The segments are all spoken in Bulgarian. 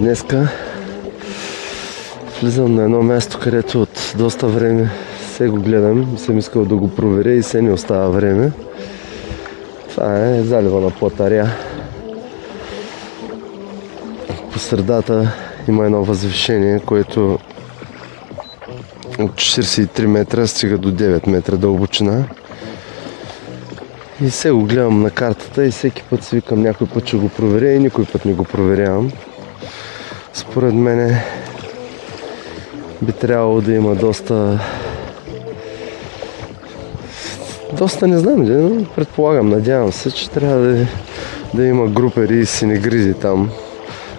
Днеска влизам на едно място, където от доста време се го гледам и съм искал да го проверя и се не остава време. Това е залива на Платаря. По средата има едно възвишение, което от 43 метра стига до 9 метра дълбочина. И се го гледам на картата и всеки път си викам някой път ще го проверя и никой път не го проверявам. Според мене би трябвало да има доста не знам, но предполагам, надявам се, че трябва да има групери и синегризи там.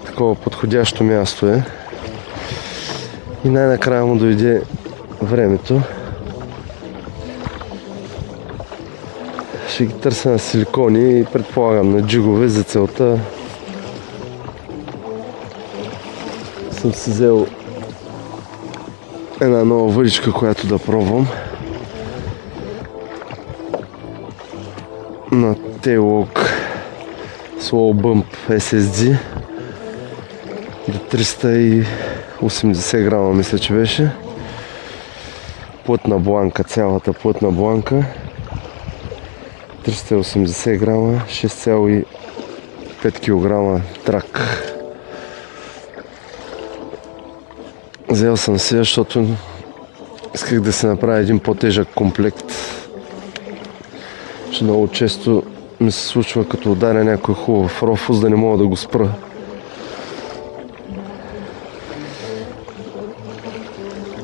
Такова подходящо място е. И най-накрая му дойде времето. Ще ги търся на силикони и предполагам на джигове. За целта съм си взел една нова въдичка, която да пробвам. На Taillock Slow Bump SSD до 380 грама, мисля, че беше. Плътна бланка, цялата плътна бланка. 380 грама, 6,5 кг драк. Взел съм си, защото исках да се направя един по-тежък комплект. Че много често ми се случва, като ударя някой хубав рофус, да не мога да го спра.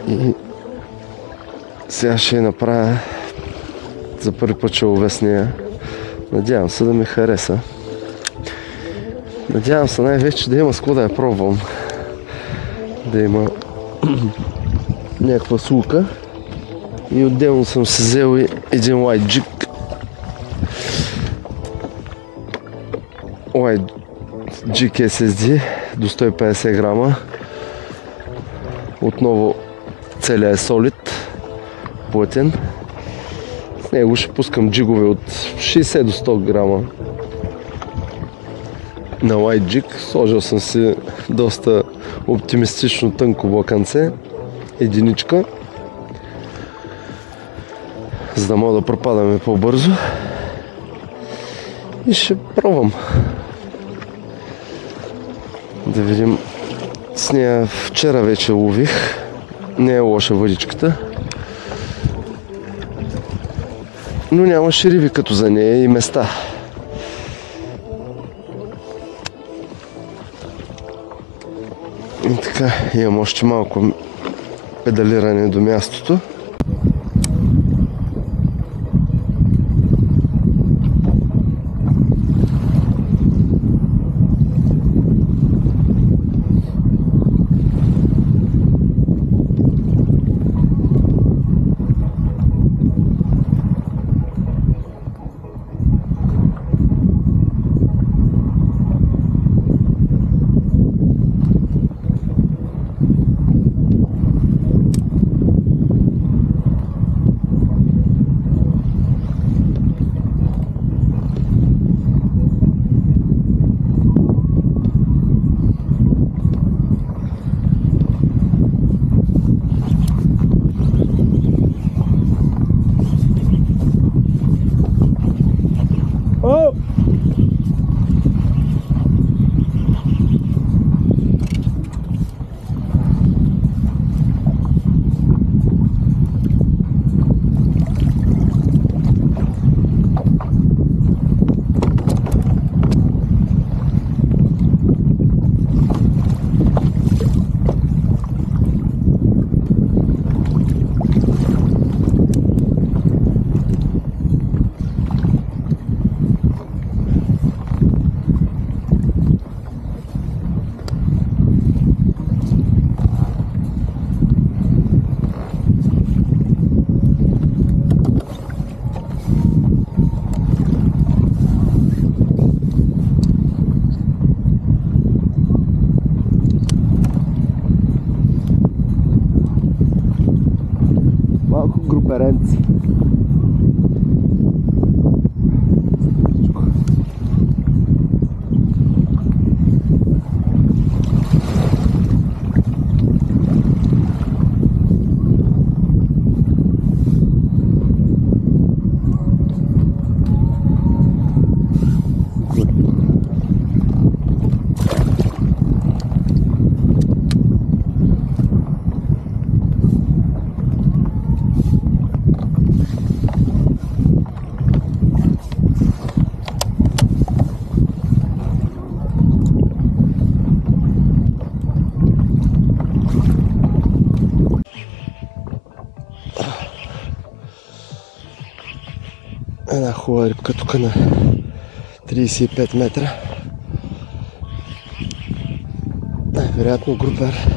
И сега ще я направя. За първи път ще увесня. Надявам се да ми хареса. Надявам се най-вече да има с какво да я пробвам. Да има някаква слука. И отделно съм си взел и един White Jig. White Jig SSD до 150 грама. Отново целият е солид, плътен. С него ще пускам джигове от 60 до 100 грама на White Jig. Сложил съм си доста оптимистично тънко блаканце, единичка, за да мога да пропадаме по-бързо. И ще пробвам да видим. С нея вчера вече лових. Не е лоша въдичката, но нямаше риби като за нея и места. И така, имам още малко педалиране до мястото. Gruperenci. Една хубава рибка тук на 35 метра. Най-вероятно групер.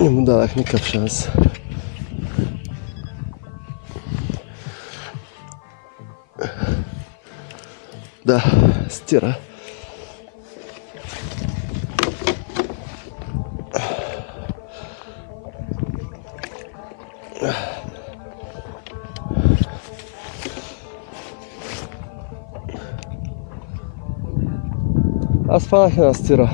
Не му дадах никакъв шанс. Да, стира. Аз фанах една стира.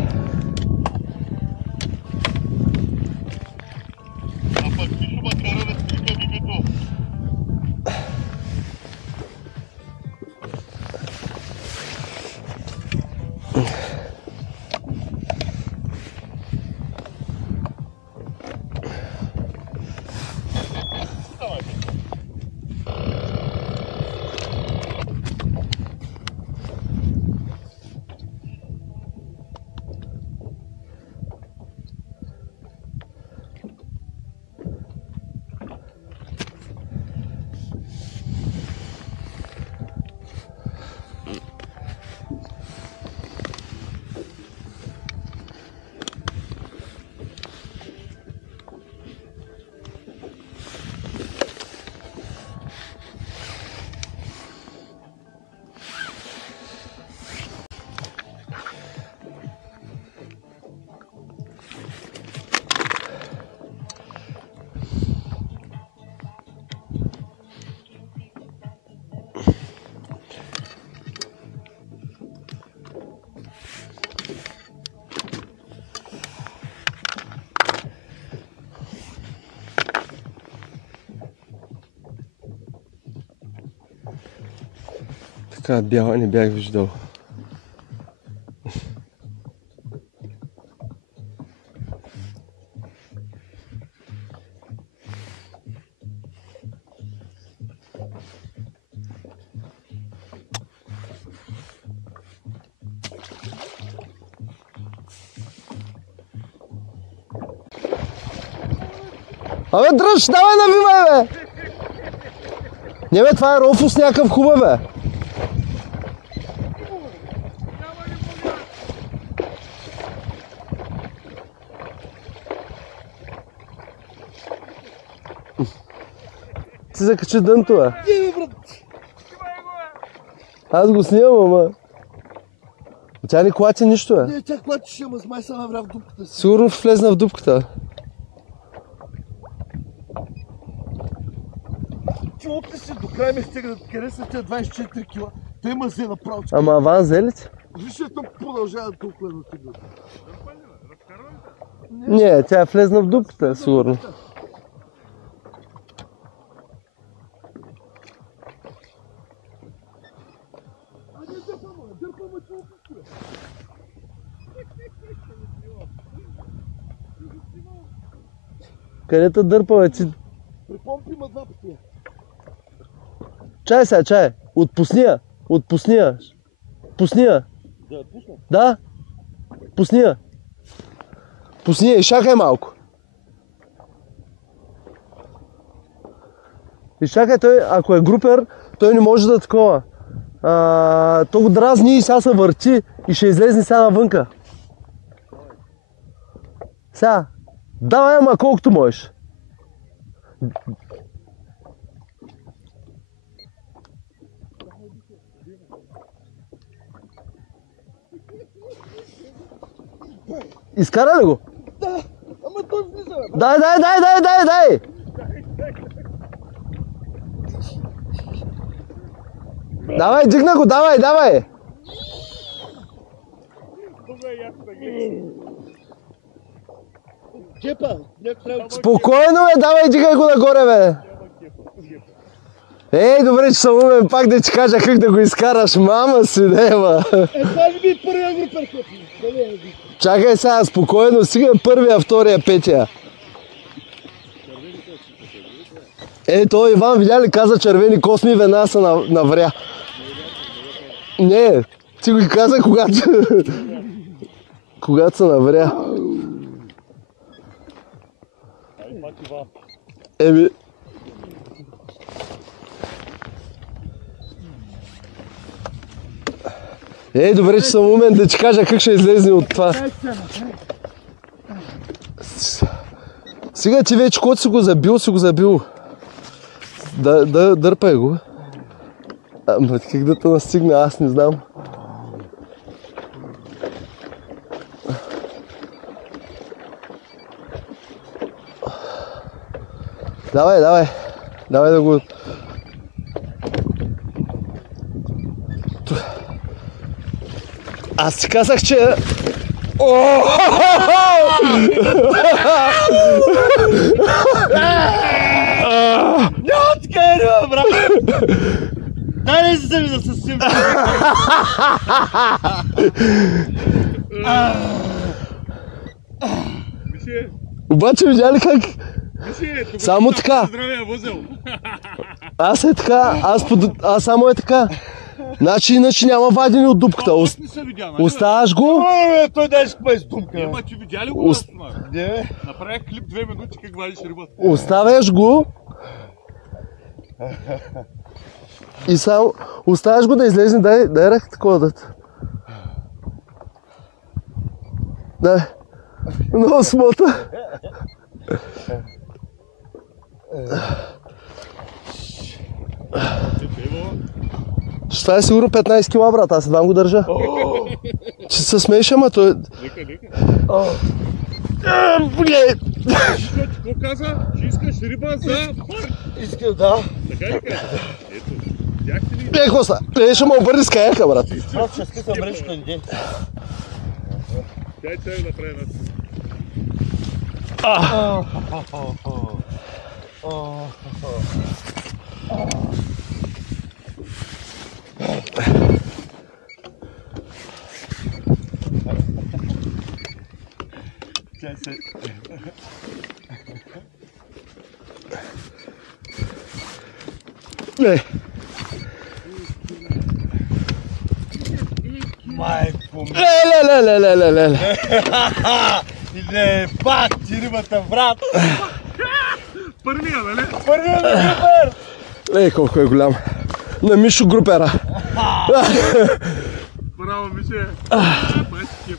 Така бяла не бях виждал. Абе дръж, давай навивай бе! Не бе, това е рофус някакъв хубав бе! Ти закачи дънто бе! Аз го снимам, ама... Тя не клати нищо бе! Не, тя клатише, ама май се навря в дупката си. Сигурно влезна в дупката. Ти опни си, до край ме стига, къде са тя 24 кила. Той има взе направо. Ама аван взе ли ти? Виж, там продължава толкова да ти бъде. Не, тя е влезна в дупката, сигурно. Къде те дърпа, бе? При помпи има два пъти. Чай сега, чай. Отпусни я. Отпусни я. Пусни я. Да я пусна? Да. Пусни я. Пусни я и шакай малко. И шакай, той, ако е групер, той не може да такова. То го дразни и сега се върти и ще излезне сега навънка. Сега. Давай, ама колкото можеш. Изкара ли го? Да, ама той влиза, бе. Дай! Давай, дигна го, давай! Кепа, не трябва. Спокойно, бе, давай, дигай го нагоре, бе! Ей, добре, че съм умен, пак да ти кажа как да го изкараш, мама си, дева! Това ли би първия групер, Кепа? Чакай сега, спокойно, сега първия, втория, петия. Той Иван, видя ли, каза червени косми, веднага се навря. Не, ти го каза когато... когато се навря. Еми... Ей, добре, че съм умен да ти кажа как ще излезне от това. Сега ти вече, кой си го забил. Дърпай го. Ама как да те настигна, аз не знам. Давай да го... Аз ти казах, че... Няма така идва, брат! Дай не се ми да се сим! Обаче видя ли как? Само така. Аз е така, аз само е така. Значи иначе няма вадени от дупката. Оставаш го. Той дай си купай с думка. Ема, че видя ли го аз това? Не. Направих клип 2 минути как вадиш рибата. Оставяш го. И само оставяш го да излезе, дай ръка такова да. Дай. Много смота. Това е сигурно 15 кила, брат, аз едва го държа. Че се смееш, ама той... Лека. Гледай! Какво каза? Че искаш риба за парк? Искам, да. Така ли кажа? Ето, видяхте ли? Какво ста? Ще ме обърни с каяка, брат. Брат, ще скъсам мрежка иде. Дай да направи на... Не. Майко ми. Ле. Иде, пак ти рибата, брат. Първия, нали? Първият ми рибър. Ей, колко е голям. На Мишо Групера. Браво, Мише. Баш кеп.